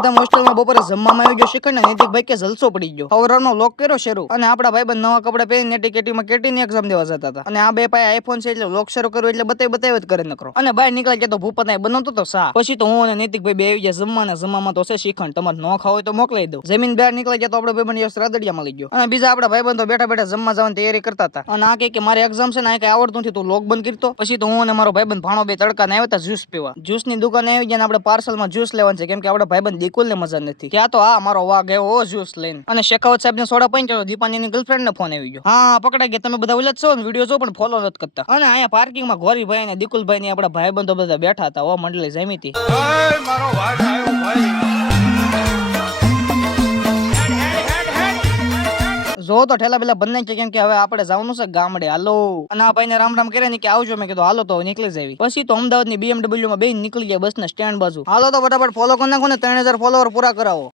ગાંધીધામ હોસ્ટેલમાં બપોરે જમવામાં આવી ગયો શિખંડ ને નૈતિકભાઈ કે જલસો પડી ગયો. સવારનો લોક કર્યો શરૂ અને આપણા ભાઈબંધ નવા કપડા પહેરીને નેટી કેટીમાં કેટીની એક્ઝામ દેવા જતા હતા. અને આ બે પાસે આઈફોન છે એટલે લોક શરૂ કર્યો એટલે બતાવી જ કરે નકરો. અને બહાર નીકળ્યા કે તો ભૂપત બનાવતો તો સા. પછી તો હું અને નૈતિકભાઈ બે આવી ગયા જમવામાં તો છે શિખંડ. તમારે ન ખાવ હોય તો મોકલાઈ દઉં. જમીન બહાર નીકળી ગયા તો આપણે ભાઈબંધ યશ રાદડિયામાં લઈ ગયો. અને બીજા આપણા ભાઈબંધો બેઠા બેઠા જમવા જવાની તૈયારી કરતા હતા. અને આ કે મારી એક્ઝામ છે ને આ કઈ આવડતું નથી તું લોક બંધ કરતો. પછી તો હું અને મારો ભાઈબંધ ભાણો બે તડકા ને આવ્યા હતા જ્યુસ પીવા. જ્યુસ ની દુકાને આવી ગયા આપણે પાર્સલમાં જ્યુસ લેવાનું છે કેમ કે આપણા ભાઈબંધ દીકુલ ને મજા નથી. ત્યાં તો આ મારો વાઘ એવો જ્યુસ લઈને. અને શેખાવત સાહેબ ને સોડા પંચાયો દીપાની ગર્લફ્રેન્ડ ને ફોન આવી ગયો. હા પકડાઈ ગયા તમે બધા ઉલટ છો ને વિડીયો જો પણ ફોલો નથી કરતા. અને અહીંયા પાર્કિંગમાં ગોરીભાઈ અને દીકુલભાઈ ની આપણા ભાઈબંધો બધા બેઠા હતા. ઓ મંડળી જમી હતી. મારો વાઘ આવ્યો ભાઈ. જો તો ઠેલા પેલા બંધ નાખી કેમ કે હવે આપણે જવાનું છે ગામડે. હાલો. અને આ ભાઈને રામ રામ કર્યા ને કે આવજો. મેં કીધું હાલો તો નીકળી જાવી. પછી તો અમદાવાદ ની BMW માં બેન નીકળી ગયા બસ ના સ્ટેન્ડ બાજુ. હાલો તો ફટાફટ ફોલો કરી નાખો ને 3000 ફોલોવર પૂરા કરાવો.